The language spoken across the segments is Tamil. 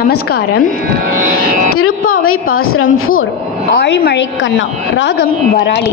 நமஸ்காரம். திருப்பாவை பாசுரம் ஃபோர் ஆழிமழை கண்ணா ராகம் வராளி.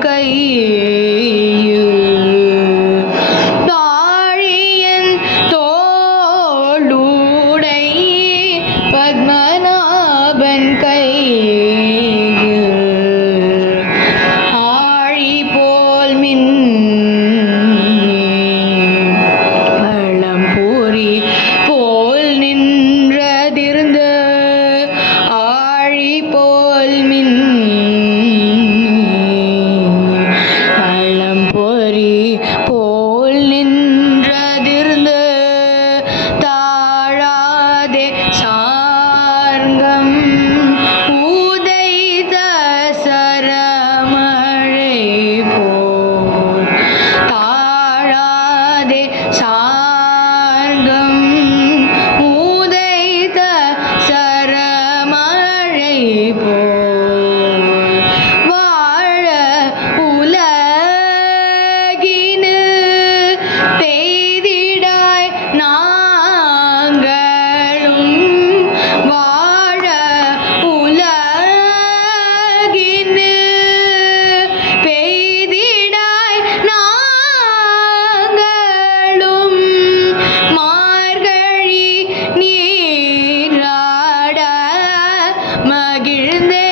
应该。Rebo. 给人呢